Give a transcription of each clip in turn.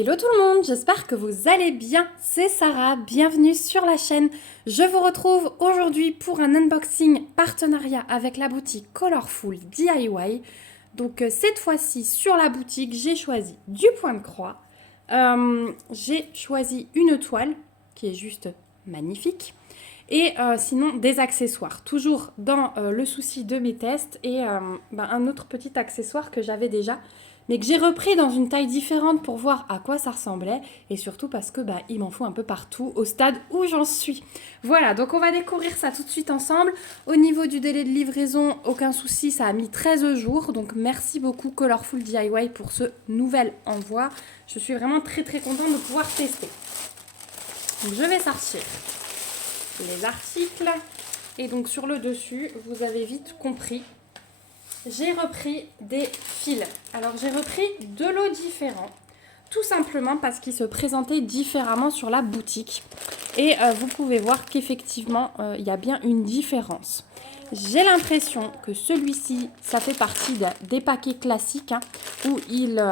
Hello tout le monde, j'espère que vous allez bien, c'est Sarah, bienvenue sur la chaîne. Je vous retrouve aujourd'hui pour un unboxing partenariat avec la boutique Colorful DIY. Donc cette fois-ci sur la boutique, j'ai choisi du point de croix. J'ai choisi une toile qui est juste magnifique. Et sinon des accessoires, toujours dans le souci de mes tests. Et un autre petit accessoire que j'avais déjà, mais que j'ai repris dans une taille différente pour voir à quoi ça ressemblait. Et surtout parce que il m'en faut un peu partout au stade où j'en suis. Voilà, donc on va découvrir ça tout de suite ensemble. Au niveau du délai de livraison, aucun souci, ça a mis 13 jours. Donc merci beaucoup Colorful DIY pour ce nouvel envoi. Je suis vraiment très contente de pouvoir tester. Donc je vais sortir les articles. Et donc sur le dessus, vous avez vite compris, j'ai repris des fils. Alors j'ai repris deux lots différents, tout simplement parce qu'ils se présentaient différemment sur la boutique. Et vous pouvez voir qu'effectivement, il y a bien une différence. J'ai l'impression que celui-ci, ça fait partie des paquets classiques où il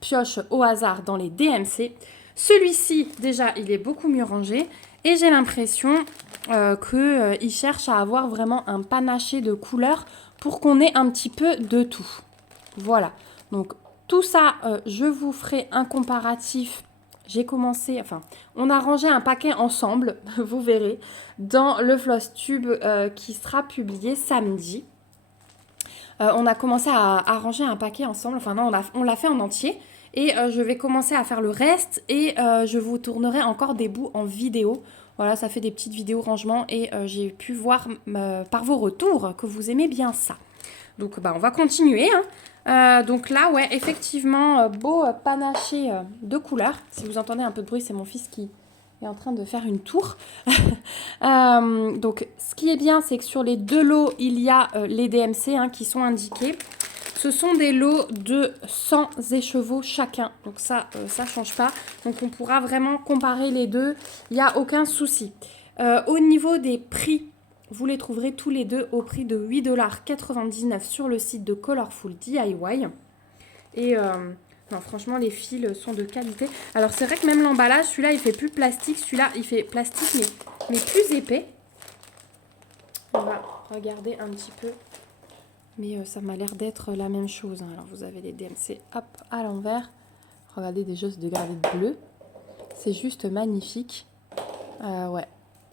pioche au hasard dans les DMC. Celui-ci, déjà, il est beaucoup mieux rangé. Et j'ai l'impression qu'il cherche à avoir vraiment un panaché de couleurs pour qu'on ait un petit peu de tout. Voilà. Donc, tout ça, je vous ferai un comparatif. On a rangé un paquet ensemble, vous verrez, dans le Floss Tube qui sera publié samedi. On a commencé à ranger un paquet ensemble. Enfin, non, on l'a fait en entier. Et je vais commencer à faire le reste et je vous tournerai encore des bouts en vidéo. Voilà, ça fait des petites vidéos rangement et j'ai pu voir par vos retours que vous aimez bien ça. Donc on va continuer. Donc là, ouais, effectivement, beau panaché de couleurs. Si vous entendez un peu de bruit, c'est mon fils qui est en train de faire une tour. Donc ce qui est bien, c'est que sur les deux lots, il y a les DMC qui sont indiqués. Ce sont des lots de 100 écheveaux chacun. Donc ça ne change pas. Donc on pourra vraiment comparer les deux. Il n'y a aucun souci. Au niveau des prix, vous les trouverez tous les deux au prix de 8,99 $ sur le site de Colorful DIY. Et non, franchement, les fils sont de qualité. Alors c'est vrai que même l'emballage, celui-là, il fait plus plastique. Celui-là, il fait plastique, mais plus épais. On va regarder un petit peu. Mais ça m'a l'air d'être la même chose. Alors, vous avez les DMC hop, à l'envers. Regardez, des choses de gravite bleu. C'est juste magnifique. Ouais.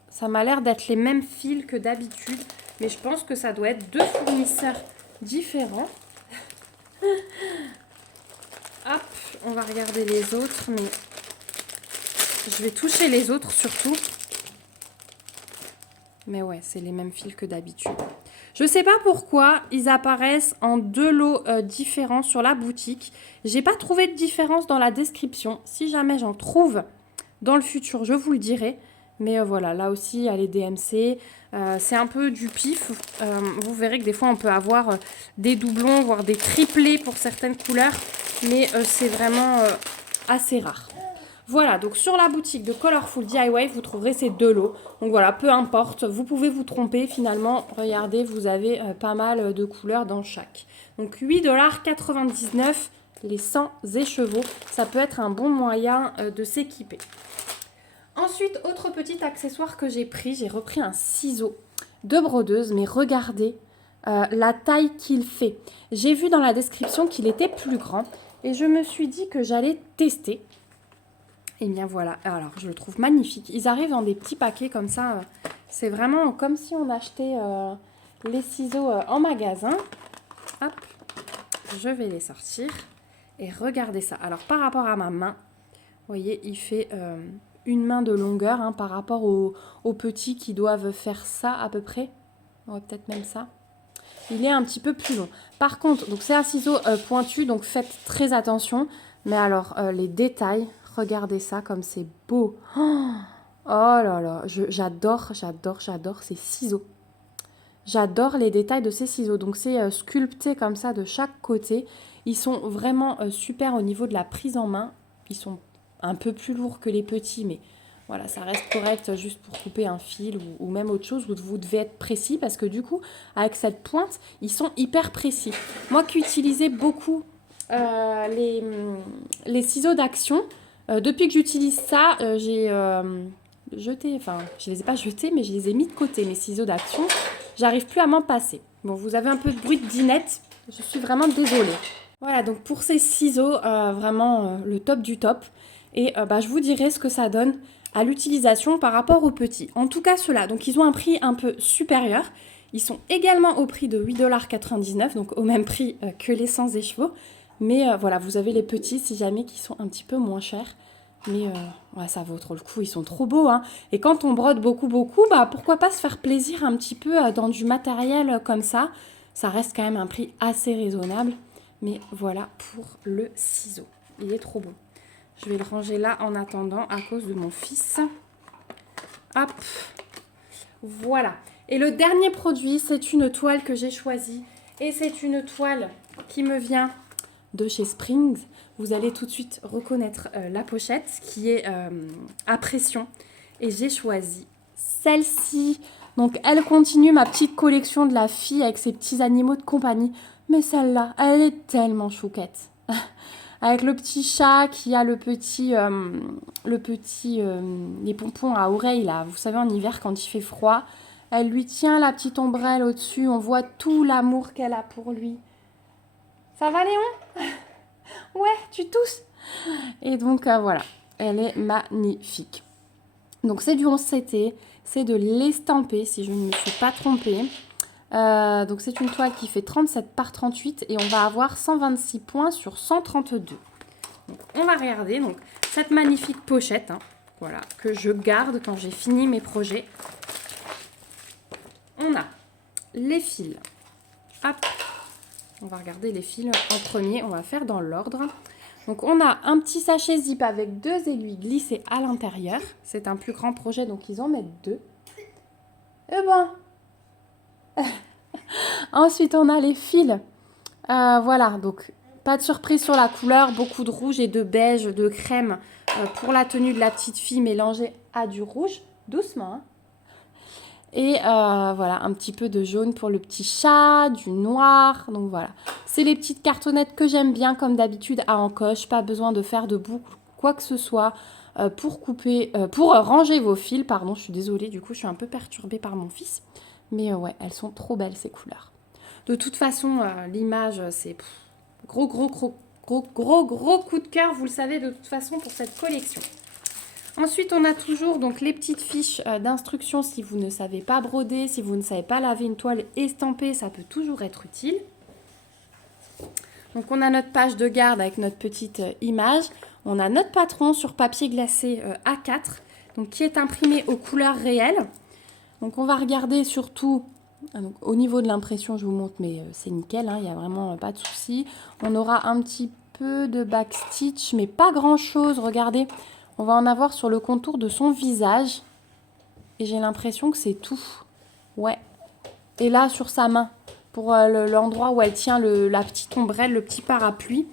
Ça m'a l'air d'être les mêmes fils que d'habitude. Mais je pense que ça doit être deux fournisseurs différents. Hop, on va regarder les autres. Mais je vais toucher les autres surtout. Mais ouais, c'est les mêmes fils que d'habitude. Je ne sais pas pourquoi ils apparaissent en deux lots différents sur la boutique. J'ai pas trouvé de différence dans la description. Si jamais j'en trouve dans le futur, je vous le dirai. Mais voilà, là aussi, il y a les DMC. C'est un peu du pif. Vous verrez que des fois, on peut avoir des doublons, voire des triplés pour certaines couleurs. Mais c'est vraiment assez rare. Voilà, donc sur la boutique de Colorful DIY, vous trouverez ces deux lots. Donc voilà, peu importe, vous pouvez vous tromper finalement. Regardez, vous avez pas mal de couleurs dans chaque. Donc 8,99 $, les 100 écheveaux. Ça peut être un bon moyen de s'équiper. Ensuite, autre petit accessoire que j'ai pris, j'ai repris un ciseau de brodeuse. Mais regardez la taille qu'il fait. J'ai vu dans la description qu'il était plus grand. Et je me suis dit que j'allais tester. Et bien voilà, alors je le trouve magnifique. Ils arrivent dans des petits paquets comme ça. C'est vraiment comme si on achetait les ciseaux en magasin. Hop, je vais les sortir. Et regardez ça. Alors par rapport à ma main, vous voyez, il fait une main de longueur par rapport aux petits qui doivent faire ça à peu près. Ouais, peut-être même ça. Il est un petit peu plus long. Par contre, donc c'est un ciseau pointu, donc faites très attention. Mais alors, les détails... Regardez ça comme c'est beau. Oh là là, j'adore ces ciseaux. J'adore les détails de ces ciseaux. Donc c'est sculpté comme ça de chaque côté. Ils sont vraiment super au niveau de la prise en main. Ils sont un peu plus lourds que les petits, mais voilà, ça reste correct juste pour couper un fil ou même autre chose où vous devez être précis parce que du coup, avec cette pointe, ils sont hyper précis. Moi qui utilisais beaucoup les ciseaux d'action. Depuis que j'utilise ça, j'ai jeté, enfin, je les ai pas jetés, mais je les ai mis de côté, mes ciseaux d'action. J'arrive plus à m'en passer. Bon, vous avez un peu de bruit de dinette. Je suis vraiment désolée. Voilà, donc pour ces ciseaux, vraiment le top du top. Et je vous dirai ce que ça donne à l'utilisation par rapport aux petits. En tout cas, ceux-là, donc ils ont un prix un peu supérieur. Ils sont également au prix de 8,99 $, donc au même prix que les sans écheveau. Mais voilà, vous avez les petits si jamais qui sont un petit peu moins chers. Mais ouais, ça vaut trop le coup, ils sont trop beaux, hein. Et quand on brode beaucoup, pourquoi pas se faire plaisir un petit peu dans du matériel comme ça. Ça reste quand même un prix assez raisonnable. Mais voilà pour le ciseau. Il est trop beau. Je vais le ranger là en attendant à cause de mon fils. Hop. Voilà. Et le dernier produit, c'est une toile que j'ai choisie. Et c'est une toile qui me vient de chez Springs. Vous allez tout de suite reconnaître la pochette qui est à pression. Et j'ai choisi celle-ci. Donc elle continue ma petite collection de la fille avec ses petits animaux de compagnie. Mais celle-là, elle est tellement chouquette. Avec le petit chat qui a les pompons à oreilles là. Vous savez, en hiver quand il fait froid, elle lui tient la petite ombrelle au-dessus. On voit tout l'amour qu'elle a pour lui. Ça va, Léon? Ouais, tu tousses. Et donc voilà, elle est magnifique. Donc c'est du 11CT, c'est de l'estamper si je ne me suis pas trompée. Donc c'est une toile qui fait 37 par 38 et on va avoir 126 points sur 132. Donc on va regarder donc cette magnifique pochette, hein, voilà, que je garde quand j'ai fini mes projets. On a les fils. Hop, on va regarder les fils en premier, on va faire dans l'ordre. Donc on a un petit sachet zip avec 2 aiguilles glissées à l'intérieur. C'est un plus grand projet, donc ils en mettent 2. Eh ben ensuite, on a les fils. Voilà, donc pas de surprise sur la couleur. Beaucoup de rouge et de beige, de crème pour la tenue de la petite fille mélangée à du rouge. Doucement, hein. Et voilà, un petit peu de jaune pour le petit chat, du noir. Donc voilà, c'est les petites cartonnettes que j'aime bien comme d'habitude à encoche. Pas besoin de faire de boucle, quoi que ce soit. Pour ranger vos fils. Pardon, je suis désolée, du coup je suis un peu perturbée par mon fils. Mais ouais, elles sont trop belles ces couleurs. De toute façon, l'image, c'est gros coup de cœur, vous le savez de toute façon pour cette collection. Ensuite, on a toujours donc les petites fiches d'instructions si vous ne savez pas broder, si vous ne savez pas laver une toile estampée, ça peut toujours être utile. Donc on a notre page de garde avec notre petite image. On a notre patron sur papier glacé A4, donc qui est imprimé aux couleurs réelles. Donc on va regarder surtout, donc, au niveau de l'impression, je vous montre, mais c'est nickel, hein, il n'y a vraiment pas de souci. On aura un petit peu de backstitch, mais pas grand chose, regardez. On va en avoir sur le contour de son visage. Et j'ai l'impression que c'est tout. Ouais. Et là, sur sa main, pour l'endroit où elle tient la petite ombrelle, le petit parapluie.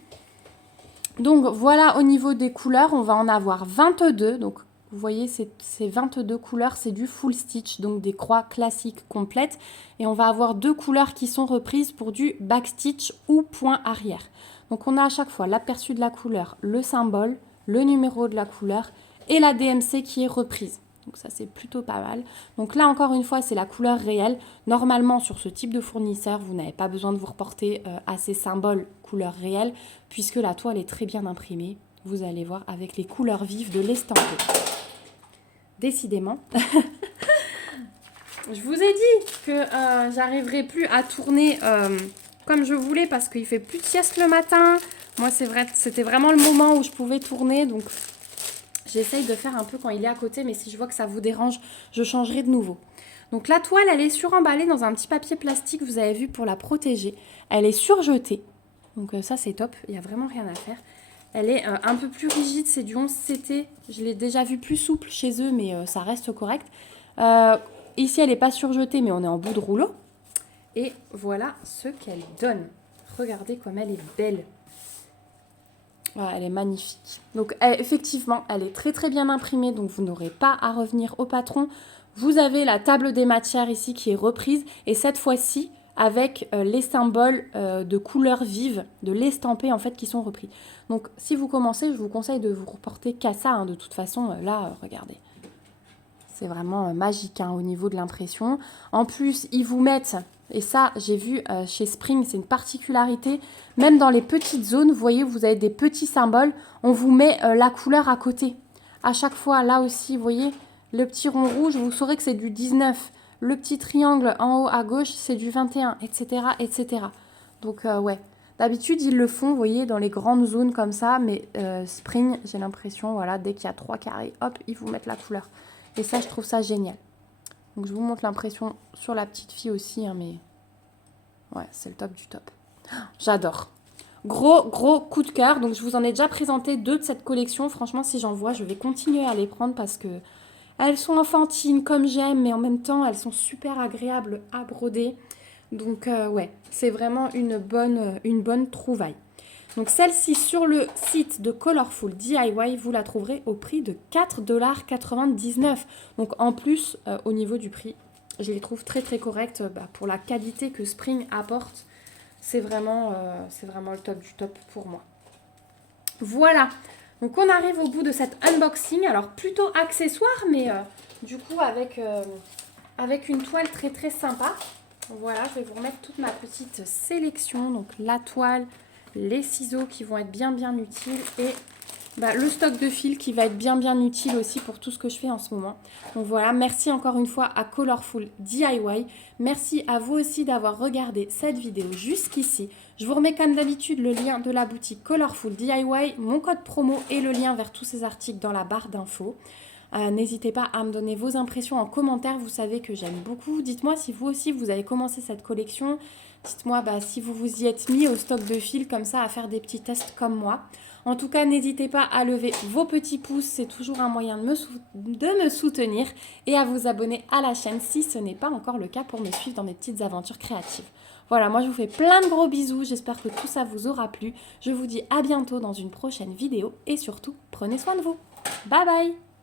Donc voilà, au niveau des couleurs, on va en avoir 22. Donc vous voyez, ces 22 couleurs, c'est du full stitch, donc des croix classiques complètes. Et on va avoir 2 couleurs qui sont reprises pour du backstitch ou point arrière. Donc on a à chaque fois l'aperçu de la couleur, le symbole, le numéro de la couleur et la DMC qui est reprise. Donc ça, c'est plutôt pas mal. Donc là, encore une fois, c'est la couleur réelle. Normalement, sur ce type de fournisseur, vous n'avez pas besoin de vous reporter à ces symboles couleur réelle, puisque la toile est très bien imprimée. Vous allez voir avec les couleurs vives de l'estampé. Décidément. Je vous ai dit que j'arriverai plus à tourner comme je voulais parce qu'il fait plus de sieste le matin. Moi, c'est vrai, c'était vraiment le moment où je pouvais tourner, donc j'essaye de faire un peu quand il est à côté, mais si je vois que ça vous dérange, je changerai de nouveau. Donc la toile, elle est suremballée dans un petit papier plastique, vous avez vu, pour la protéger. Elle est surjetée, donc ça c'est top, il n'y a vraiment rien à faire. Elle est un peu plus rigide, c'est du 11CT. Je l'ai déjà vu plus souple chez eux, mais ça reste correct. Ici, elle n'est pas surjetée, mais on est en bout de rouleau. Et voilà ce qu'elle donne. Regardez comme elle est belle. Voilà, elle est magnifique. Donc effectivement, elle est très très bien imprimée, donc vous n'aurez pas à revenir au patron. Vous avez la table des matières ici qui est reprise, et cette fois-ci, avec les symboles de couleurs vives, de l'estampé en fait qui sont repris. Donc si vous commencez, je vous conseille de vous reporter qu'à ça, hein, de toute façon, là, regardez. C'est vraiment magique hein, au niveau de l'impression. En plus, ils vous mettent, et ça j'ai vu chez Spring, c'est une particularité, même dans les petites zones, vous voyez, vous avez des petits symboles, on vous met la couleur à côté. À chaque fois, là aussi, vous voyez, le petit rond rouge, vous saurez que c'est du 19. Le petit triangle en haut à gauche, c'est du 21, etc. etc. Donc ouais, d'habitude ils le font, vous voyez, dans les grandes zones comme ça, mais Spring, j'ai l'impression, voilà, dès qu'il y a 3 carrés, hop, ils vous mettent la couleur. Et ça, je trouve ça génial. Donc je vous montre l'impression sur la petite fille aussi, hein, mais ouais, c'est le top du top. J'adore. Gros coup de cœur. Donc je vous en ai déjà présenté 2 de cette collection. Franchement, si j'en vois, je vais continuer à les prendre parce que elles sont enfantines comme j'aime, mais en même temps, elles sont super agréables à broder. Donc ouais, c'est vraiment une bonne trouvaille. Donc celle-ci sur le site de Colorful DIY, vous la trouverez au prix de 4,99 $. Donc en plus, au niveau du prix, je les trouve très correctes pour la qualité que Spring apporte. C'est vraiment le top du top pour moi. Voilà, donc on arrive au bout de cet unboxing. Alors plutôt accessoire, mais du coup avec une toile très sympa. Voilà, je vais vous remettre toute ma petite sélection. Donc la toile, les ciseaux qui vont être bien utiles et le stock de fil qui va être bien utile aussi pour tout ce que je fais en ce moment. Donc voilà, merci encore une fois à Colorful DIY. Merci à vous aussi d'avoir regardé cette vidéo jusqu'ici. Je vous remets comme d'habitude le lien de la boutique Colorful DIY, mon code promo et le lien vers tous ces articles dans la barre d'infos. N'hésitez pas à me donner vos impressions en commentaire, vous savez que j'aime beaucoup. Dites-moi si vous aussi vous avez commencé cette collection. Dites-moi si vous vous y êtes mis au stock de fil comme ça à faire des petits tests comme moi. En tout cas, n'hésitez pas à lever vos petits pouces, c'est toujours un moyen de me soutenir et à vous abonner à la chaîne si ce n'est pas encore le cas pour me suivre dans mes petites aventures créatives. Voilà, moi je vous fais plein de gros bisous, j'espère que tout ça vous aura plu. Je vous dis à bientôt dans une prochaine vidéo et surtout, prenez soin de vous. Bye bye!